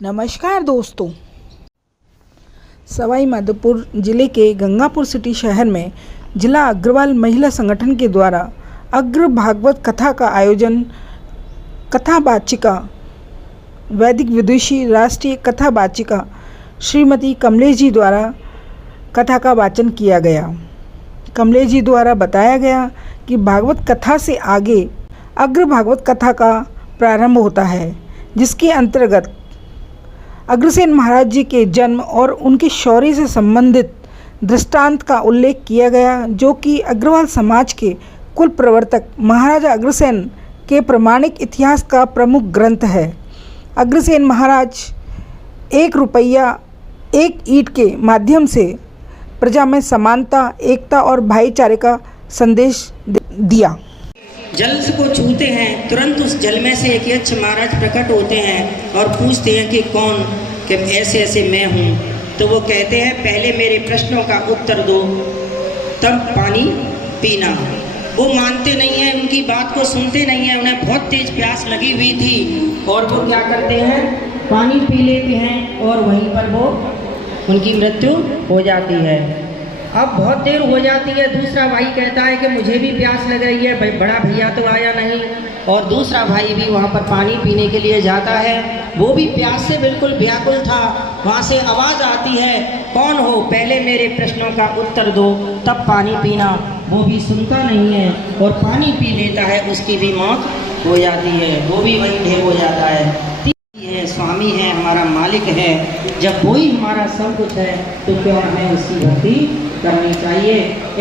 नमस्कार दोस्तों, सवाई माधोपुर जिले के गंगापुर सिटी शहर में जिला अग्रवाल महिला संगठन के द्वारा अग्र भागवत कथा का आयोजन कथा वाचिका वैदिक विदुषी राष्ट्रीय कथा वाचिका श्रीमती कमलेश जी द्वारा कथा का वाचन किया गया। कमलेश जी द्वारा बताया गया कि भागवत कथा से आगे अग्र भागवत कथा का प्रारंभ होता है, जिसके अंतर्गत अग्रसेन महाराज जी के जन्म और उनके शौर्य से संबंधित दृष्टांत का उल्लेख किया गया, जो कि अग्रवाल समाज के कुल प्रवर्तक महाराजा अग्रसेन के प्रमाणिक इतिहास का प्रमुख ग्रंथ है। अग्रसेन महाराज 1 रुपया 1 ईंट के माध्यम से प्रजा में समानता, एकता और भाईचारे का संदेश दिया। जल को छूते हैं, तुरंत उस जल में से एक यक्ष महाराज प्रकट होते हैं और पूछते हैं कि कौन, कि ऐसे ऐसे मैं हूँ। तो वो कहते हैं पहले मेरे प्रश्नों का उत्तर दो, तब पानी पीना। वो मानते नहीं हैं, उनकी बात को सुनते नहीं हैं। उन्हें बहुत तेज प्यास लगी हुई थी और वो क्या करते हैं, पानी पी लेते हैं और वहीं पर वो उनकी मृत्यु हो जाती है। अब बहुत देर हो जाती है, दूसरा भाई कहता है कि मुझे भी प्यास लग रही है, भाई बड़ा भैया तो आया नहीं। और दूसरा भाई भी वहाँ पर पानी पीने के लिए जाता है, वो भी प्यास से बिल्कुल व्याकुल था। वहाँ से आवाज़ आती है, कौन हो, पहले मेरे प्रश्नों का उत्तर दो, तब पानी पीना। वो भी सुनता नहीं है और पानी पी लेता है, उसकी भी मौत हो जाती है, वो भी वहीं ढेर हो जाता है। स्वामी है, हमारा मालिक है, जब वही हमारा सब कुछ है तो क्यों हमें उसकी भक्ति करनी चाहिए।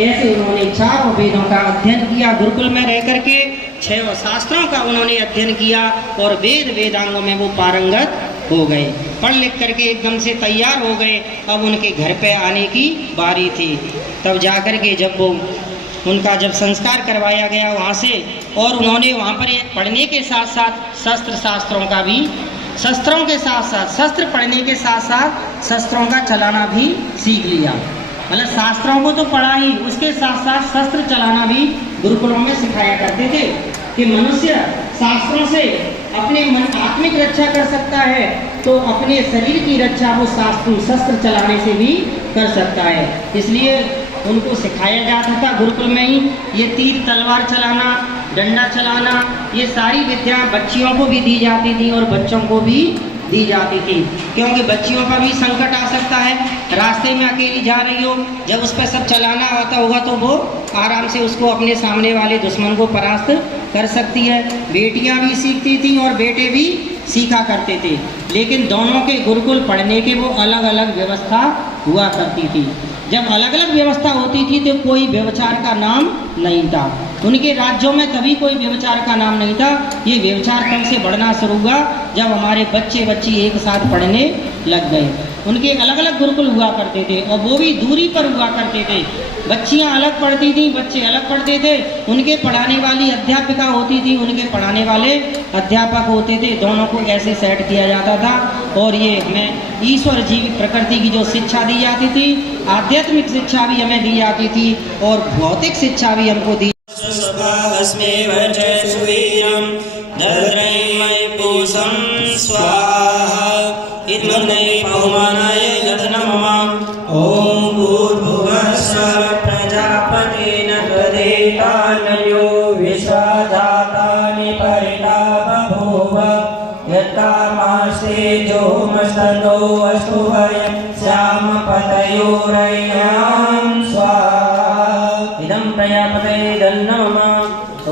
ऐसे उन्होंने 4 वेदों का अध्ययन किया, गुरुकुल में रह करके 6 शास्त्रों का उन्होंने अध्ययन किया और वेदांगों में वो पारंगत हो गए। पढ़ लिख करके एकदम से तैयार हो गए। अब उनके घर पे आने की बारी थी। तब जा कर के जब वो उनका जब संस्कार करवाया गया वहाँ से, और उन्होंने वहाँ पर पढ़ने के साथ साथ शस्त्रों के साथ साथ शस्त्र पढ़ने के साथ साथ शस्त्रों का चलाना भी सीख लिया। मतलब शास्त्रों को तो पढ़ा ही, उसके साथ साथ शस्त्र चलाना भी गुरुकुलों में सिखाया करते थे कि मनुष्य शास्त्रों से अपने मन आत्मिक रक्षा कर सकता है तो अपने शरीर की रक्षा वो शस्त्र चलाने से भी कर सकता है। इसलिए उनको सिखाया जाता था गुरुकुल में ही। ये तीर तलवार चलाना, डंडा चलाना, ये सारी विद्या बच्चियों को भी दी जाती थी और बच्चों को भी दी जाती थी, क्योंकि बच्चियों का भी संकट आ सकता है। रास्ते में अकेली जा रही हो, जब उस पर सब चलाना आता होगा तो वो आराम से उसको अपने सामने वाले दुश्मन को परास्त कर सकती है। बेटियां भी सीखती थी और बेटे भी सीखा करते थे, लेकिन दोनों के गुरुकुल पढ़ने के वो अलग अलग व्यवस्था हुआ करती थी। जब अलग अलग व्यवस्था होती थी तो कोई व्यभिचार का नाम नहीं था। उनके राज्यों में कभी कोई व्यभिचार का नाम नहीं था। ये व्यभिचार कब से बढ़ना शुरू हुआ, जब हमारे बच्चे बच्ची एक साथ पढ़ने लग गए। उनके अलग अलग गुरुकुल हुआ करते थे और वो भी दूरी पर हुआ करते थे। बच्चियां अलग पढ़ती थी, बच्चे अलग पढ़ते थे। उनके पढ़ाने वाली अध्यापिका होती थी, उनके पढ़ाने वाले अध्यापक होते थे। दोनों को ऐसे सेट किया जाता था और ये हमें ईश्वर जीवित प्रकृति की जो शिक्षा दी जाती थी, आध्यात्मिक शिक्षा भी हमें दी जाती थी और भौतिक शिक्षा भी हमको दी। ओम भूर्भुवः स्वः प्रजापतेन तदेतानयो विश्वधातानि परिता बभूव यत्कामास्ते जोमस्तनो अस्तु वयं श्यामपतयोरय्यां स्वाहा। इदं प्रजापतये नमः।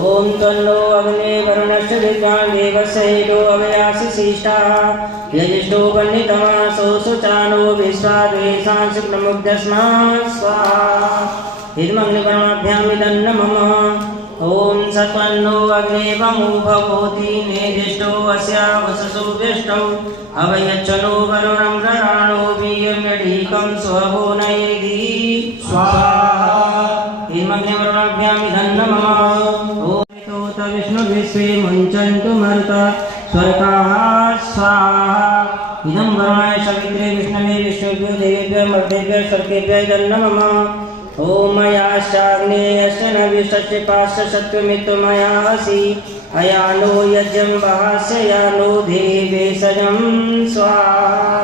ओम तन्नो अग्ने वरुणस्य विद्वान् देवस्य अवयासि शिष्टाः यजिष्ठो वह्नितमासो सुचानो विश्वाद्वेषां शुक्लमुग्धस्मात् स्वाहा। इदमग्निवर्णाभ्याम् इदं नमः। ओम सत्वन्नो अग्ने वमुभवोति नेदिष्टो अस्या वससो विष्टौ अवयच्छनो वरुणं रराणो वीर्यमेढीकं स्वभो नैधि स्वाहा। इदमग्निवर्णाभ्याम् इदं नमः। विष्णु विश्वे मुञ्चन्तु मरुतः स्वर्गाः स्वाहा। इदं वरुणाय सवित्रे विष्णवे विष्णुभ्यो देवेभ्यो मर्तेभ्यो सर्केभ्यो इदं नमः। ओम मयाश्चाग्नेयस्य विषच्पाश्च सत्त्वमित्तमयासि अयानो यज्ञं वहास्य यानो देवेशजं स्वाहा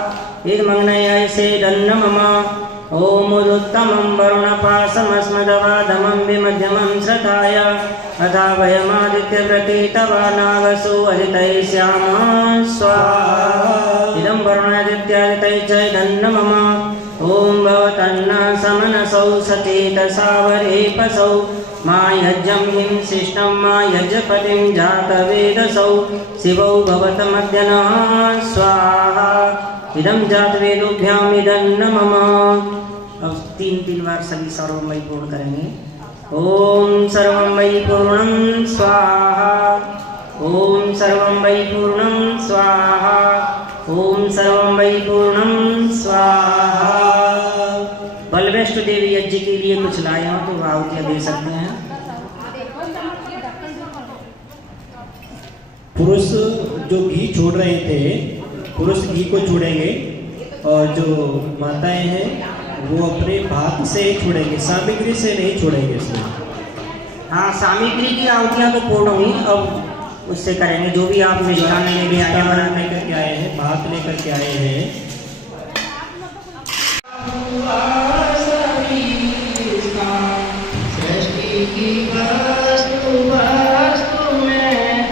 इदमग्नये दन्नमम ओम रुत्तमं वरुणपाशमस्मदवादमं विमध्यमं श्रद्धाय अथा वयमादित्यव्रतीतवानावसु अदितैष्यामः स्वाहा इदं वरुणादित्यादितै च दन्नमम ओम भवतन्ना समनसौ सचेतसावरेपसौ मा यज्ञं हिं शिष्टं मा यज्ञपतिं जातवेदसौ शिवौ भवतमद्यनः स्वाहा इदं जातवेदोभ्याम् इदं नमः। अब 3 बार सभी सर्वमयी पूर्ण करेंगे। ओम सर्वमयी पूर्णं स्वाहा ओम सर्वमयी पूर्णं स्वाहा ओम सर्वमयी पूर्णं स्वाहा। बलवेष्ट देवी यज्ञ के लिए कुछ लाए हो तो आहुतियाँ दे सकते हैं। पुरुष जो घी छोड़ रहे थे, पुरुष घी को छोड़ेंगे और जो माताएं हैं वो अपने भात से छोड़ेंगे, सामग्री से नहीं छोड़ेंगे इसमें। हाँ, सामग्री की आहुतियाँ तो पूर्ण हुई, अब उससे करेंगे जो भी आप मिष्ठान लेके आए हैं, लेकर के आए हैं, भात लेकर के आए हैं। सृष्टि की वस्तु वस्तु में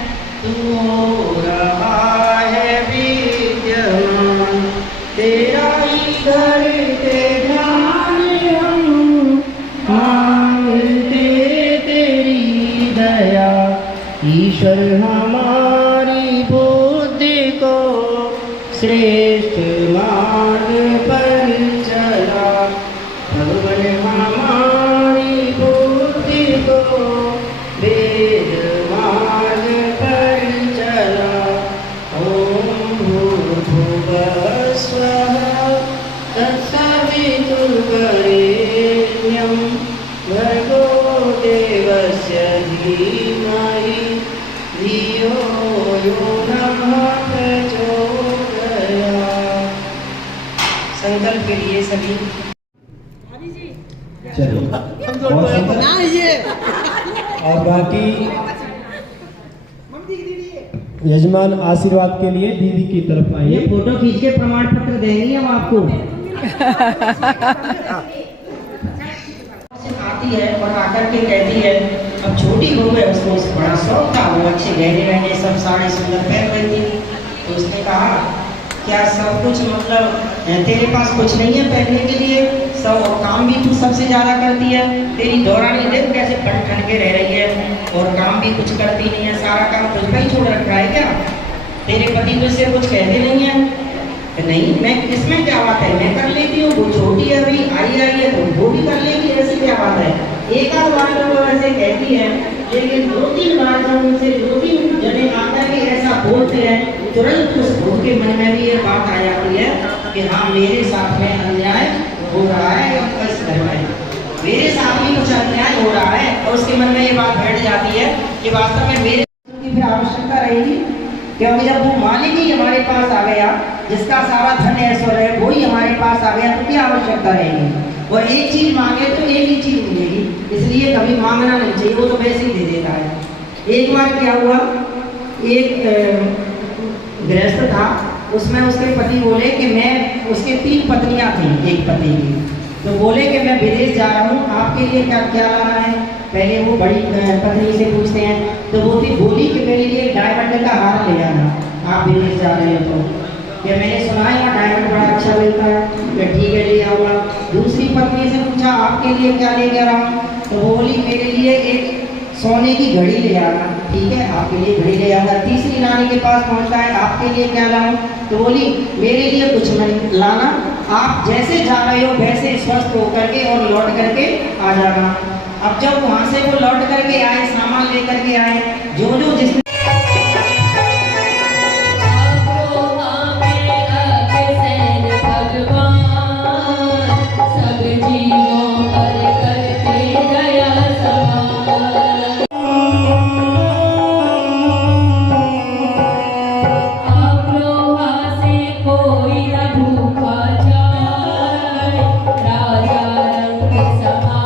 तू हो रहा है विद्यमान, तेरा ही करते ध्यान हम मांगते तेरी दया। ईश्वर हमारी बुद्धि को श्रेष्ठ मार्ग पर चला, भगवान हमारी बुद्धि को वेद मार्ग पर चला। ओम भूर्भुवः स्वः तत्सवितुर्वरेण्यं भर्गो देवस्य धीमहि धियो यो नः प्रचोदयात्। संकल्प के लिए सभी चलो और बाकी यजमान आशीर्वाद के लिए दीदी की तरफ ये आइए। फोटो खींच के प्रमाण पत्र देंगे हम आपको। आती है और आकर के कहती है, अब छोटी बहू है, उसको बड़ा शौक था, वो अच्छे गहने वहने सब साड़ी सुंदर पहन रही थी। तो उसने कहा क्या सब कुछ मतलब तेरे पास कुछ नहीं है पहनने के लिए, सब काम भी तू सबसे ज़्यादा करती है, तेरी दौरानी देख कैसे ठन ठन के रह रही है और काम भी कुछ करती नहीं है, सारा काम तुझ पर ही छोड़ रखा है क्या, तेरे पति तुझसे कुछ कहते नहीं है? नहीं, मैं इसमें क्या बात है, मैं कर लेती हूँ, वो छोटी है अभी आई है तो वो भी कर लेगी, ऐसी क्या बात है। एक आध बार तो वो ऐसे कहती है, लेकिन 2-3 बार जब उनसे 2-3 जने आकर के ऐसा बोलते हैं, तुरंत उस बहू के मन में भी ये बात आ जाती है कि हाँ मेरे साथ में अन्याय हो रहा है, इस घर में मेरे साथ भी कुछ अन्याय हो रहा है, और उसके मन में ये बात बैठ जाती है कि वास्तव में मेरे की फिर आवश्यकता रहेगी, क्योंकि जब वो मालिक ही हमारे पास आ गया, जिसका सारा धन ऐश्वर्य है वो ही हमारे पास आ गया, तो क्या आवश्यकता रहेगी। और एक चीज मांगे तो एक ही चीज मिलेगी, इसलिए कभी मांगना नहीं चाहिए, वो तो वैसे ही दे देता है। एक बार क्या हुआ, एक गृहस्थ था, उसमें उसके पति बोले कि मैं, उसके 3 पत्नियां थी एक पति की, तो बोले कि मैं विदेश जा रहा हूँ, आपके लिए क्या क्या लाना है। पहले वो बड़ी पत्नी से पूछते हैं, तो वो भी बोली कि मेरे लिए डायमंड का हार ले आना, आप विदेश जा रहे हो तो। कि मैंने सुना है यहाँ डायमंड बड़ा अच्छा मिलता है, मैं ठीक है ले आऊँगा। दूसरी पत्नी से पूछा आपके लिए क्या लेकर आऊँ, तो वो बोली मेरे लिए एक सोने की घड़ी ले आना, ठीक है आपके लिए घड़ी ले आऊँगा। तीसरी नानी के पास पहुँचता है, आपके लिए क्या लाऊँ, तो बोली मेरे लिए कुछ नहीं लाना, आप जैसे जा रहे हो वैसे स्वस्थ होकर के और लौट करके आ जाना। अब जब वहाँ से वो लौट करके आए, सामान लेकर के आए, जो जिसने राजा रंग समा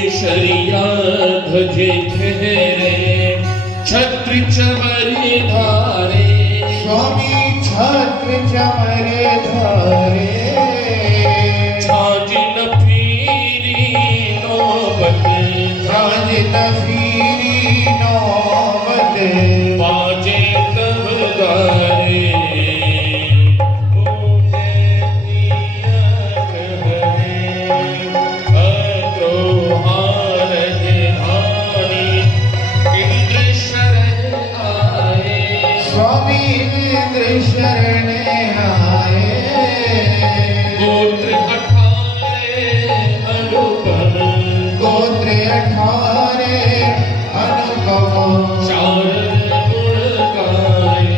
केसरिया ध्वज फहरे, छत्र चमर धारे। स्वामी छत्र चमर धारे, छाज न फिरी नौबत, छाज न फिरी नौबत, बाजे तब द्वारे। शरण आए, गोत्र 18 अनुपम, गोत्र 18 अनुपम, चार गुण गाए।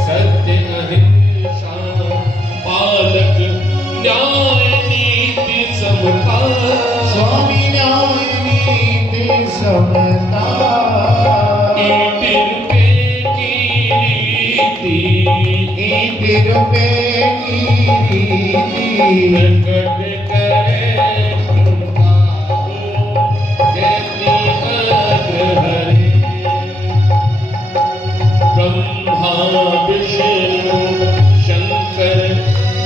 सत्य अहिंसा पालक, न्याय नीति समता। स्वामी न्याय नीति समता, ईट रुपए की रीति, ईट रुपए की रीति, प्रकट करे प्रताप, जैसी अग्रहरे। ब्रह्मा विष्णु शंकर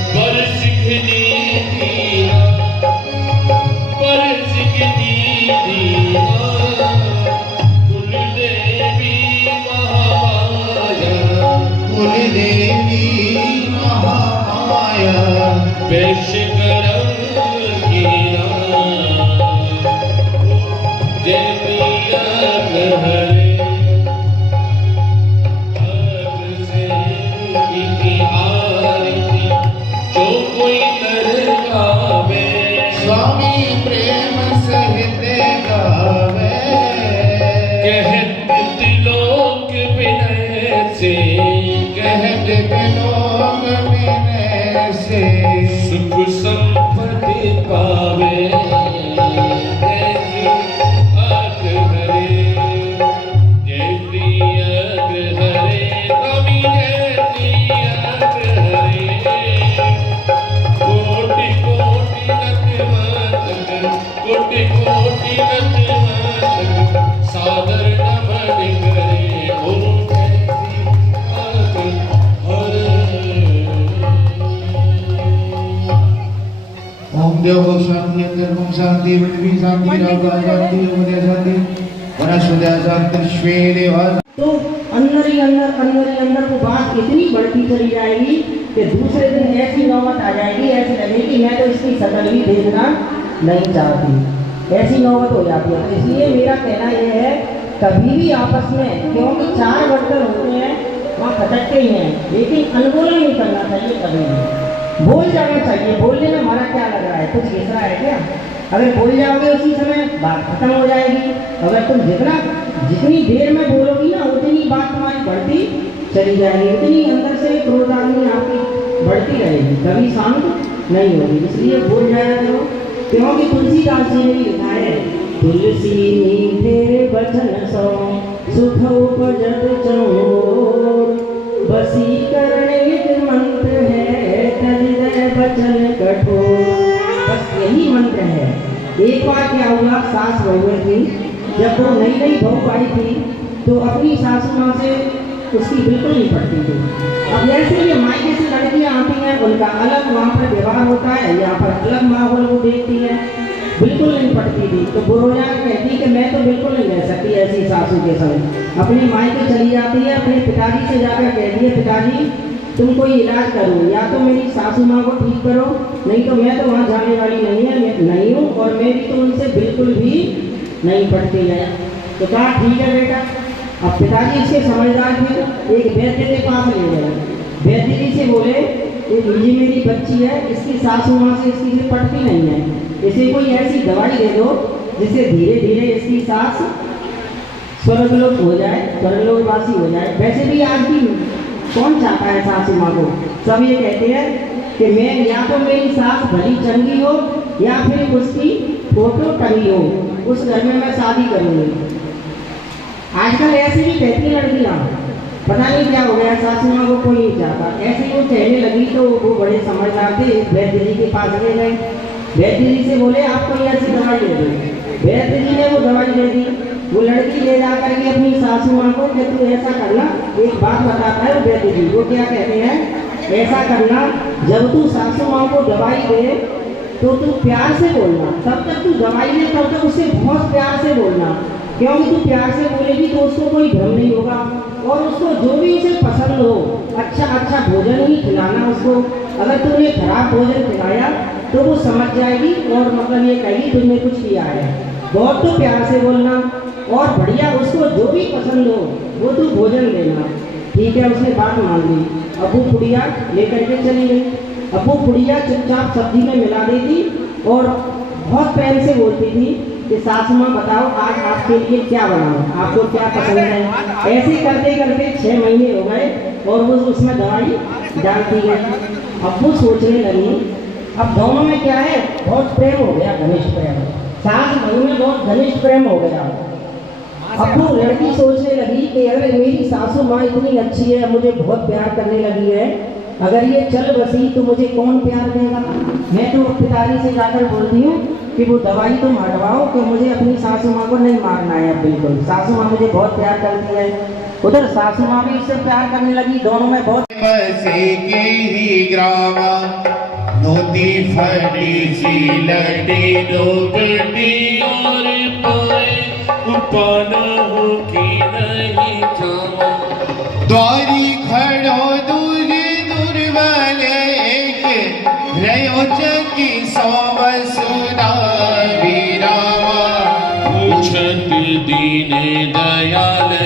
बरसिक नीतिया, बरसिक नीतिया। कुल देवी महामाया, कुल देवी महामाया, वैश्य करम कीना, जैसी अग्रहरे। अग्र से की आरती, जो कोई नर गावे। स्वामी प्रेम सहित गावे, कहत त्रिलोक विनय से, कहत बिलोक विनय से, सुख संपत्ति पावे। जैसी अग्रहरे, जैसी अग्रहरे, स्वामी जैसी अग्रहरे। कोटि कोटि नतमस्तक, कोटि कोटि नतमस्तक, सादर नमन करे। ओम जैसी अग्रहरे। ओम देव शांति, अंतर ओम शांति, पृथ्वी शांति, रागा शांति, उदय शांति, वनस्पति शांति, श्वेदेव। तो अंदर ही अंदर वो बात इतनी बढ़ती चली जाएगी कि दूसरे दिन ऐसी नौबत आ जाएगी, ऐसी लगेगी मैं तो इसकी शक्ल भी देखना नहीं चाहती, ऐसी नौबत हो जाती है। तो इसलिए मेरा कहना यह है, कभी भी आपस में, क्योंकि 4 वर्कर होते हैं वहाँ खटकते ही हैं, लेकिन अनबोला नहीं करना चाहिए, कभी भी बोल जाना चाहिए। बोलने में हमारा क्या लग रहा है, कुछ तीसरा है क्या? अगर बोल जाओगे उसी समय बात खत्म हो जाएगी। अगर तुम जितनी देर में बोलोगी ना, उतनी बात तुम्हारी बढ़ती चली जाएगी, उतनी अंदर से क्रोधाग्नि आपकी बढ़ती रहेगी, कभी शांत नहीं होगी। इसलिए बोल जाया करो, क्योंकि तुलसीदास जी ने भी लिखा है, तुलसी मीठे वचन सो, सुख उपजत चौर, वशीकरण एक मंत्र है, तजय वचन कठोर। बस यही मंत्र है। एक बार क्या हुआ, सास बहू थी, जब वो नई बहू आई थी तो अपनी सासू माँ से उसकी बिल्कुल नहीं पड़ती थी। अब जैसे ये मायके से लड़कियाँ आती हैं, उनका अलग वहाँ पर व्यवहार होता है, यहाँ पर अलग माहौल वो देखती है, बिल्कुल नहीं पड़ती थी। तो बुरोया कहती कि मैं तो बिल्कुल नहीं रह सकती ऐसी सासू के संग। अपने मायके चली जाती है, अपने पिताजी से जाकर कहती है, पिताजी तुम कोई इलाज करो, या तो मेरी सासू माँ को ठीक करो, नहीं तो मैं तो वहाँ जाने वाली नहीं हूँ और मेरी तो उनसे बिल्कुल भी नहीं पड़ती है। तो कहा ठीक है बेटा। अब पिताजी इसके समझदार थे, एक वैद्य के पास ले गए। वैद्य जी से बोले, ये मेरी बच्ची है, इसकी सासू माँ से इसकी से पड़ती नहीं है, इसे कोई ऐसी दवाई दे दो जिससे धीरे धीरे इसकी सास स्वर्गलोक हो जाए, स्वर्गलोकवासी हो जाए। वैसे भी आज भी कौन चाहता है सासू माँ को? सब ये कहते हैं कि मैं या तो मेरी सास भली चंगी हो या फिर उसकी फोटो टंगी हो, उस घर में मैं शादी करूँगी। आजकल ऐसे भी कहती हैं लड़कियाँ, पता नहीं क्या हो गया, सासू माँ को कोई नहीं चाहता। ऐसे ही वो कहने लगी तो वो बड़े समझदार थे, वैद्य जी के पास ले गए। वैद्य जी से बोले आपको ये ऐसी दवाई दे दो। वैद्य जी ने वो दवाई दे दी। वो लड़की ले जा करके अपनी सासू माँ को कि तू ऐसा करना, एक बात बताता है वैद्य जी, वो क्या कहते हैं, ऐसा करना जब तू सासू माँ को दवाई दे तो तू प्यार से बोलना, तब तक तू दवाई ले तब तक उससे बहुत प्यार से बोलना, क्योंकि तू प्यार से बोलेगी तो उसको कोई भ्रम नहीं होगा। और उसको जो भी उसे पसंद हो अच्छा भोजन ही खिलाना उसको। अगर तूने खराब भोजन खिलाया तो वो समझ जाएगी और मतलब ये कहेगी तुमने कुछ किया है। बहुत तो प्यार से बोलना और बढ़िया उसको जो भी पसंद हो वो तू भोजन देना। ठीक है, उसने बात मान ली। अबू पुड़िया लेकर के चली गई। अबू पुड़िया चुपचाप सब्जी में मिला देती और बहुत प्रेम से बोलती थी कि सासू माँ बताओ आज आपके लिए क्या बनाऊं, आपको क्या पसंद है। ऐसे करते करते 6 महीने हो गए और वो उसमें दवाई डालती गई। अब वो सोचने लगी अब दोनों में क्या है, बहुत प्रेम हो गया, घनिष्ठ प्रेम, सास बहू में बहुत घनिष्ठ प्रेम हो गया। अब वो लड़की सोचने लगी कि अगर मेरी सासू माँ इतनी अच्छी है, मुझे बहुत प्यार करने लगी है, अगर ये चल बसी तो मुझे कौन प्यार देगा। मैं तो पिताजी से जाकर बोलती हूँ कि वो दवाई तुम हटवाओ कि मुझे अपनी सासू माँ को नहीं मारना है। अब बिल्कुल सासू माँ मुझे बहुत प्यार करती है। उधर सासू माँ भी इससे प्यार करने लगी, दोनों में बहुत बसे के ही ग्राम नोती फटी सी लटी दो बेटी और पाए पाना हो की नहीं जावा। द्वारी खड़ो दूरी दुर्बल एक रयो चकी सोवसुदा वीरावा पूछत दीने दयाल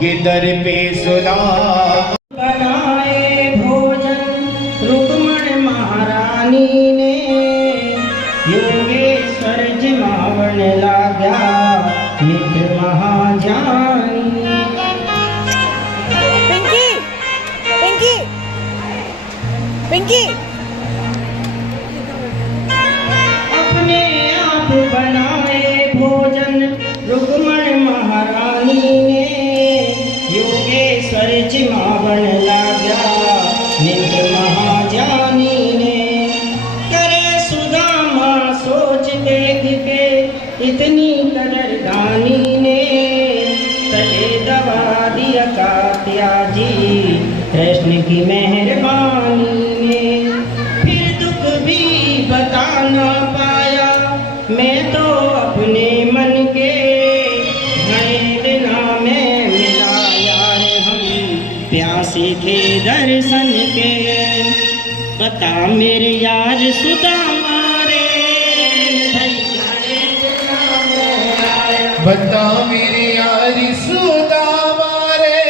के दर पे सुदा बनाए भोजन रुक्मण महारानी ने, योगेश्वर जिमावन लाग्या मित्र महाजानी। पिंकी पिंकी पिंकी अपने आप बनाए भोजन रुक्मण महारानी ने, योगेश्वर जिमावन लाग्या मित्र महाजानी ने। करे सुदामा सोच देख के इतनी कदरदानी ने, तले दबा दिया का त्याजी कृष्ण की मेहरबानी ने। फिर दुख भी बता ना पाया मैं तो अपने मन के, नए दिना में मिला यार हम प्यासे थे दर्शन के। बता मेरे यार सुदामा रे बता मेरे यार सुदामा रे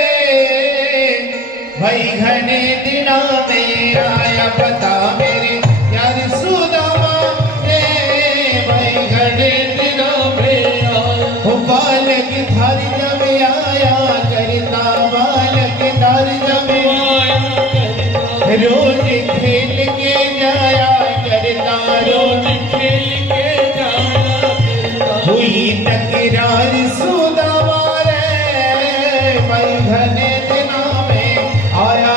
भाई घने दिना में आया। बता मेरे यार सुदामा रे भाई घने दिना में आया। हो बालक धर जब आया करता, बालक धर जब आया करता, रोज खेल के जाया करता, रोज खेल के जाया करता। हुई तकरार सुदामा रे भाई घने दिना में आया।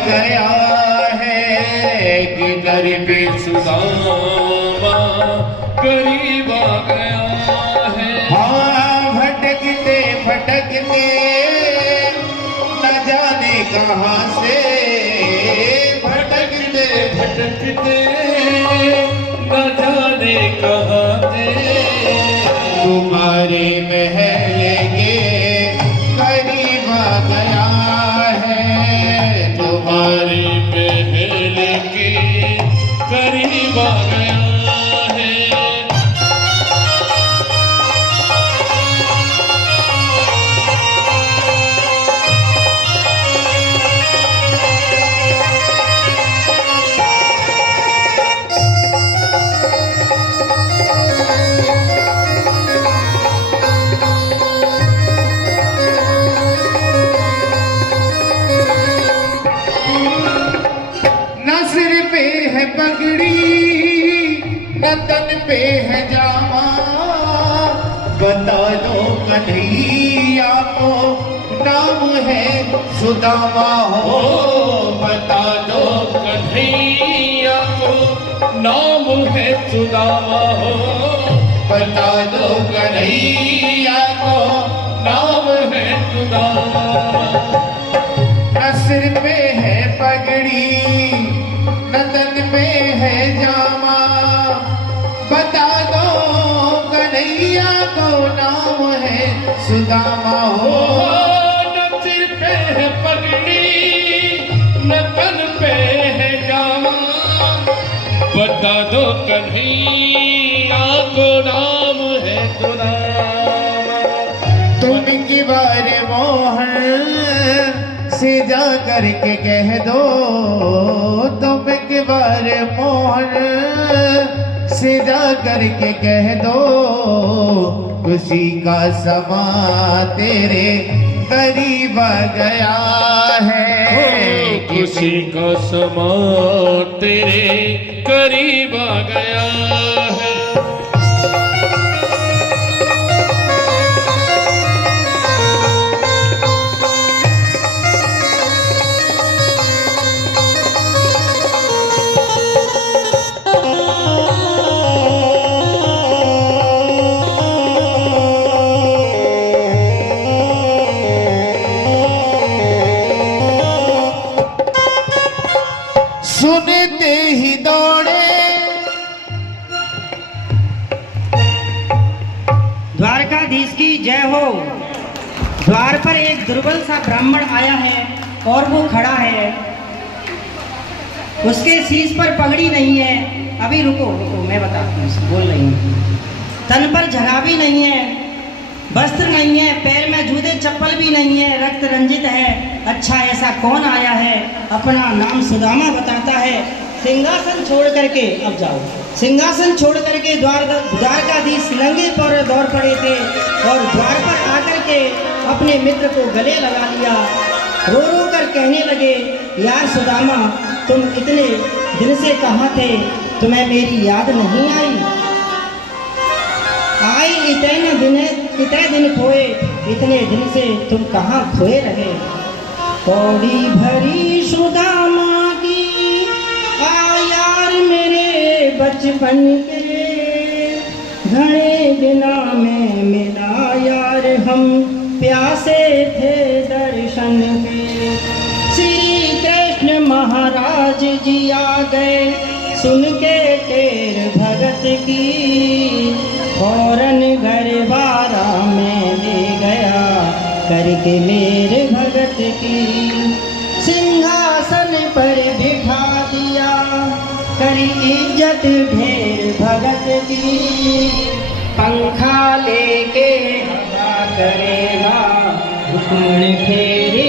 गया है कि गरीब सुदामा गरीब आ गया है। हाँ भटकते भटकते न जाने कहाँ से, भटकते भटकते रखते न जाने कहाँ थे। तुम्हारे महल के करीब आ गया है, तुम्हारे महल के करीब आ गया है। न सिर पे है पगड़ी न तन पे है जामा, बता दो कन्हैया को नाम है सुदामा हो। बता दो कन्हैया को नाम है सुदामा हो। बता दो कन्हैया को नाम है सुदामा। न सिर पे है पगड़ी न तन पे है जामा, बता दो कन्हैया को नाम है सुदामा हो। न सिर पे है पगड़ी न तन पे है जामा, बता दो कन्हैया को नाम है सुदामा। तुम की बार मोहन से जा करके कह दो, तुम की बार मोहन से जा करके कह दो, खुशी का समा तेरे करीब आ गया है। खुशी का समा तेरे करीब आ गया है। सुनते ही दौड़े द्वारकाधीश की जय हो। द्वार पर एक दुर्बल सा ब्राह्मण आया है और वो खड़ा है, उसके शीश पर पगड़ी नहीं है। अभी रुको रुको, मैं बताती हूँ, बोल रही हूँ। तन पर झगावी नहीं है, वस्त्र नहीं है, पैर में जूते चप्पल भी नहीं है, रक्त रंजित है। अच्छा, ऐसा कौन आया है? अपना नाम सुदामा बताता है। सिंहासन छोड़ करके, अब जाओ, सिंहासन छोड़ करके द्वारकाधीश नंगे पैर दौड़ पड़े थे और द्वार पर आकर के अपने मित्र को गले लगा लिया। रो रो कर कहने लगे, यार सुदामा, तुम इतने दिन से कहाँ थे? तुम्हें मेरी याद नहीं आई? आई इतने दिन खोए, इतने दिन से तुम कहाँ खोए रहे? पौड़ी भरी सुदामा की आ यार मेरे बचपन के, घने दिना में मिला यार हम प्यासे थे दर्शन के। श्री कृष्ण महाराज जी आ गए सुन के तेर भगत की, फौरन घर बारा में ले गया करके मेरे भगत की। सिंहासन पर बिठा दिया करी इज्जत ढेर भगत की। पंखा लेके हवा करेगा हुक्म फेरे